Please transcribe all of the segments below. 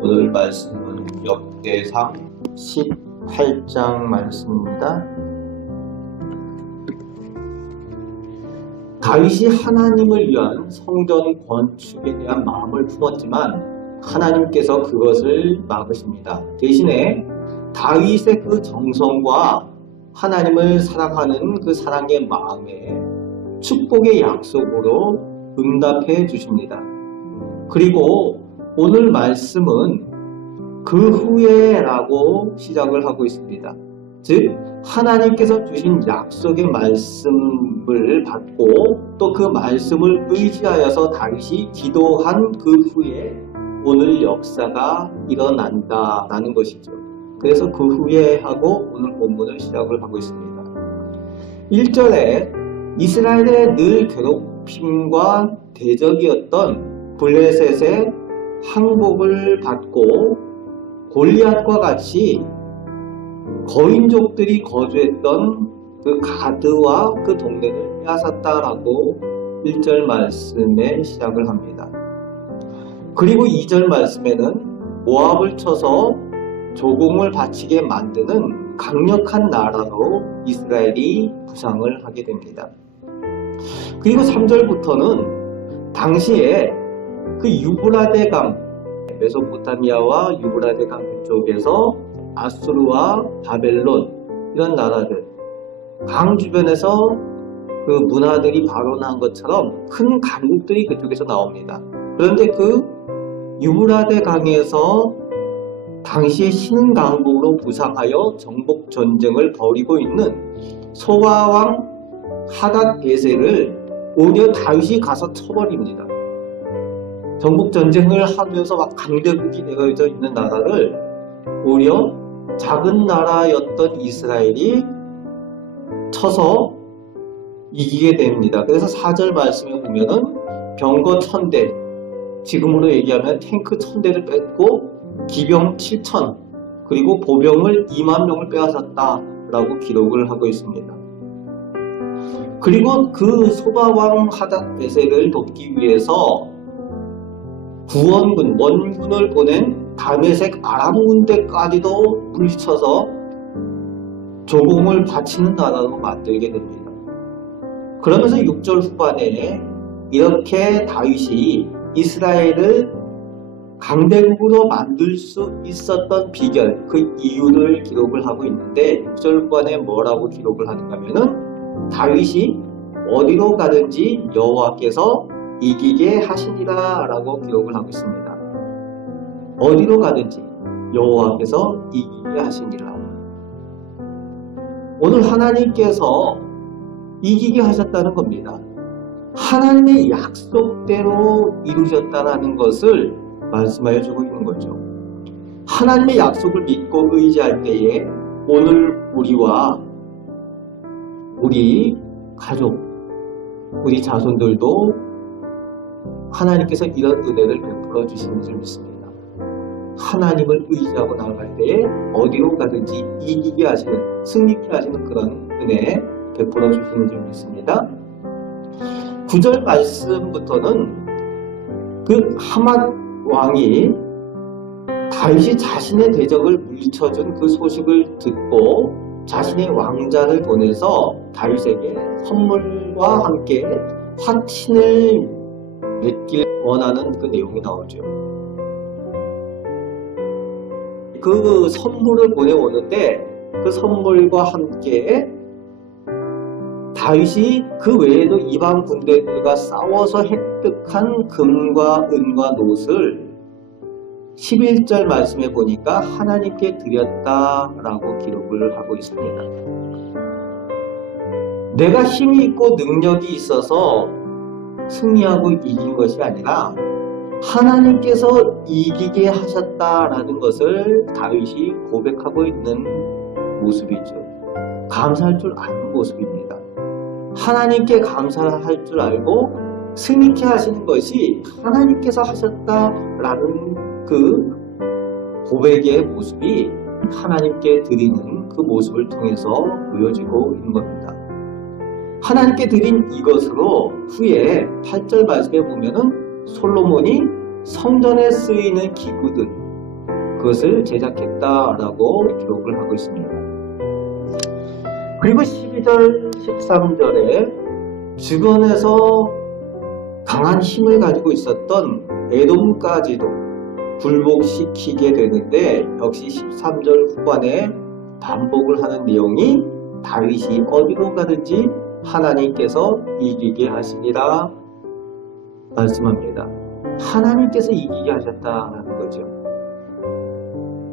오늘 말씀은 역대상 18장 말씀입니다. 다윗이 하나님을 위한 성전 건축에 대한 마음을 품었지만 하나님께서 그것을 막으십니다. 대신에 다윗의 그 정성과 하나님을 사랑하는 그 사랑의 마음에 축복의 약속으로 응답해 주십니다. 그리고 오늘 말씀은 그 후에 라고 시작을 하고 있습니다. 즉 하나님께서 주신 약속의 말씀을 받고 또 그 말씀을 의지하여서 다윗이 기도한 그 후에 오늘 역사가 일어난다라는 것이죠. 그래서 그 후에 하고 오늘 본문을 시작을 하고 있습니다. 1절에 이스라엘의 늘 괴롭힘과 대적이었던 블레셋의 항복을 받고 골리앗과 같이 거인족들이 거주했던 그 가드와 그 동네를 빼앗았다라고 1절 말씀에 시작을 합니다. 그리고 2절 말씀에는 모압을 쳐서 조공을 바치게 만드는 강력한 나라로 이스라엘이 부상을 하게 됩니다. 그리고 3절부터는 당시에 그 유브라데 강, 메소포타미아와 유브라데 강 쪽에서 아수르와 바벨론 이런 나라들, 강 주변에서 그 문화들이 발원한 것처럼 큰 강국들이 그쪽에서 나옵니다. 그런데 그 유브라데 강에서 당시의 신흥강국으로 부상하여 정복 전쟁을 벌이고 있는 소바왕 하닷에셀을 오히려 다윗이 가서 쳐버립니다. 정복 전쟁을 하면서 막 강대국이 되어져 있는 나라를 오히려 작은 나라였던 이스라엘이 쳐서 이기게 됩니다. 그래서 4절 말씀에 보면은 병거 1000대, 지금으로 얘기하면 탱크 1000대를 뺏고 기병 7000, 그리고 보병을 2만 명을 빼앗았다라고 기록을 하고 있습니다. 그리고 그 소바왕 하닷에셀을 돕기 위해서 구원군, 원군을 보낸 다메섹 아람 군대까지도 물리쳐서 조공을 바치는 나라로 만들게 됩니다. 그러면서 6절 후반에 이렇게 다윗이 이스라엘을 강대국으로 만들 수 있었던 비결, 그 이유를 기록을 하고 있는데 6절 후반에 뭐라고 기록을 하는가 하면은 다윗이 어디로 가든지 여호와께서 이기게 하시니라 라고 기록을 하고 있습니다. 어디로 가든지 여호와께서 이기게 하시니라. 오늘 하나님께서 이기게 하셨다는 겁니다. 하나님의 약속대로 이루셨다는 것을 말씀하여 주고 있는 거죠. 하나님의 약속을 믿고 의지할 때에 오늘 우리와 우리 가족, 우리 자손들도 하나님께서 이런 은혜를 베풀어 주시는 줄 믿습니다. 하나님을 의지하고 나아갈 때에 어디로 가든지 이기게 하시는, 승리케 하시는 그런 은혜 베풀어 주시는 줄 믿습니다. 9절 말씀부터는 그 하맛 왕이 다윗이 자신의 대적을 물리쳐준 그 소식을 듣고 자신의 왕자를 보내서 다윗에게 선물과 함께 화친을 맺길 원하는 그 내용이 나오죠. 그 선물을 보내오는데 그 선물과 함께 다윗이 그 외에도 이방 군대들과 싸워서 획득한 금과 은과 놋을 11절 말씀에 보니까 하나님께 드렸다라고 기록을 하고 있습니다. 내가 힘이 있고 능력이 있어서 승리하고 이긴 것이 아니라 하나님께서 이기게 하셨다라는 것을 다윗이 고백하고 있는 모습이죠. 감사할 줄 아는 모습입니다. 하나님께 감사할 줄 알고 승리케 하시는 것이 하나님께서 하셨다라는 그 고백의 모습이 하나님께 드리는 그 모습을 통해서 보여지고 있는 겁니다. 하나님께 드린 이것으로 후에 8절 말씀에 보면은 솔로몬이 성전에 쓰이는 기구들, 그것을 제작했다라고 기록을 하고 있습니다. 그리고 12절, 13절에 주변에서 강한 힘을 가지고 있었던 에돔까지도 굴복시키게 되는데 역시 13절 후반에 반복을 하는 내용이 다윗이 어디로 가든지 하나님께서 이기게 하시니라 말씀합니다. 하나님께서 이기게 하셨다는 거죠.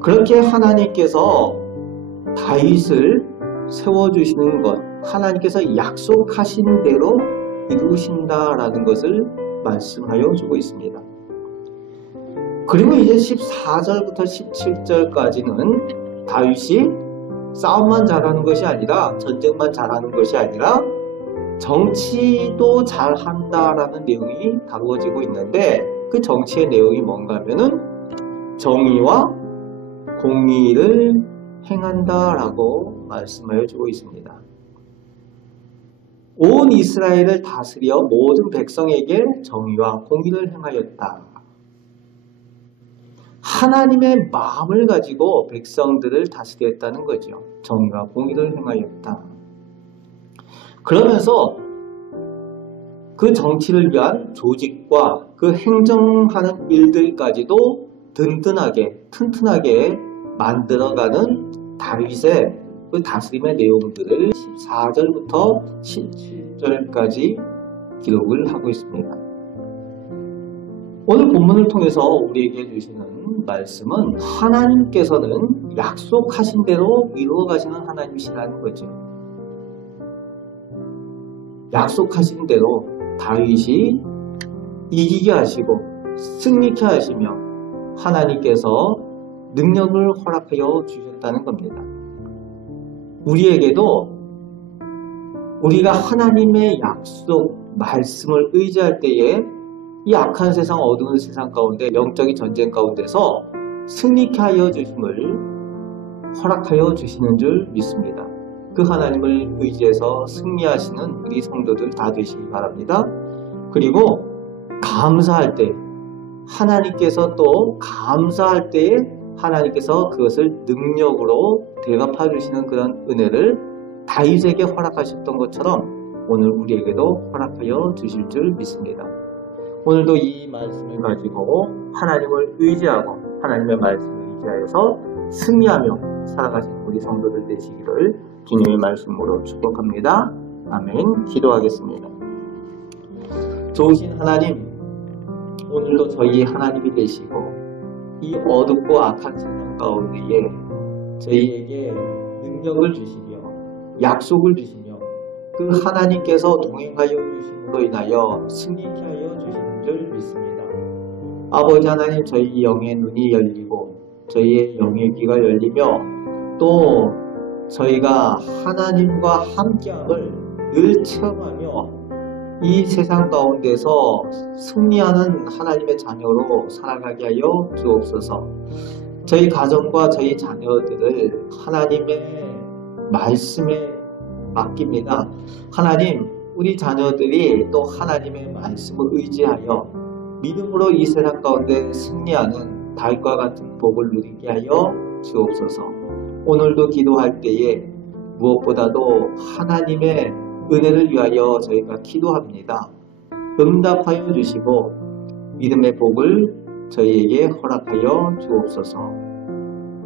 그렇게 하나님께서 다윗을 세워주시는 것, 하나님께서 약속하신 대로 이루신다라는 것을 말씀하여 주고 있습니다. 그리고 이제 14절부터 17절까지는 다윗이 싸움만 잘하는 것이 아니라 전쟁만 잘하는 것이 아니라 정치도 잘한다라는 내용이 다루어지고 있는데 그 정치의 내용이 뭔가 하면은 정의와 공의를 행한다라고 말씀하여 주고 있습니다. 온 이스라엘을 다스려 모든 백성에게 정의와 공의를 행하였다. 하나님의 마음을 가지고 백성들을 다스렸다는 거죠. 정의와 공의를 행하였다. 그러면서 그 정치를 위한 조직과 그 행정하는 일들까지도 든든하게, 튼튼하게 만들어가는 다윗의 그 다스림의 내용들을 14절부터 17절까지 기록을 하고 있습니다. 오늘 본문을 통해서 우리에게 주시는 말씀은 하나님께서는 약속하신 대로 이루어 가시는 하나님이시라는 거죠. 약속하신 대로 다윗이 이기게 하시고 승리케 하시며 하나님께서 능력을 허락하여 주셨다는 겁니다. 우리에게도 우리가 하나님의 약속, 말씀을 의지할 때에 이 악한 세상, 어두운 세상 가운데 영적인 전쟁 가운데서 승리케 하여 주심을 허락하여 주시는 줄 믿습니다. 그 하나님을 의지해서 승리하시는 우리 성도들 다 되시기 바랍니다. 그리고 감사할 때 하나님께서 또 감사할 때에 하나님께서 그것을 능력으로 대갚아 주시는 그런 은혜를 다윗에게 허락하셨던 것처럼 오늘 우리에게도 허락하여 주실 줄 믿습니다. 오늘도 이 말씀을 가지고 하나님을 의지하고 하나님의 말씀을 의지하여서 승리하며 살아가시는 우리 성도들 되시기를 주님의 말씀으로 축복합니다. 아멘. 기도하겠습니다. 좋으신 하나님, 오늘도 저희의 하나님이 되시고 이 어둡고 악한 세상 가운데에 저희에게 능력을 주시며 약속을 주시며 그 하나님께서 동행하여 주심으로 인하여 승리케 하여 주시는 줄 믿습니다. 아버지 하나님, 저희 영의 눈이 열리고 저희의 영의 귀가 열리며 또 저희가 하나님과 함께함을 늘 체험하며 이 세상 가운데서 승리하는 하나님의 자녀로 살아가게 하여 주옵소서. 저희 가정과 저희 자녀들을 하나님의 말씀에 맡깁니다. 하나님, 우리 자녀들이 또 하나님의 말씀을 의지하여 믿음으로 이 세상 가운데 승리하는 다윗과 같은 복을 누리게 하여 주옵소서. 오늘도 기도할 때에 무엇보다도 하나님의 은혜를 위하여 저희가 기도합니다. 응답하여 주시고 믿음의 복을 저희에게 허락하여 주옵소서.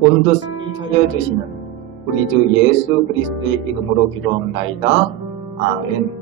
오늘도 승리하여 주시는 우리 주 예수 그리스도의 이름으로 기도합나이다. 아멘.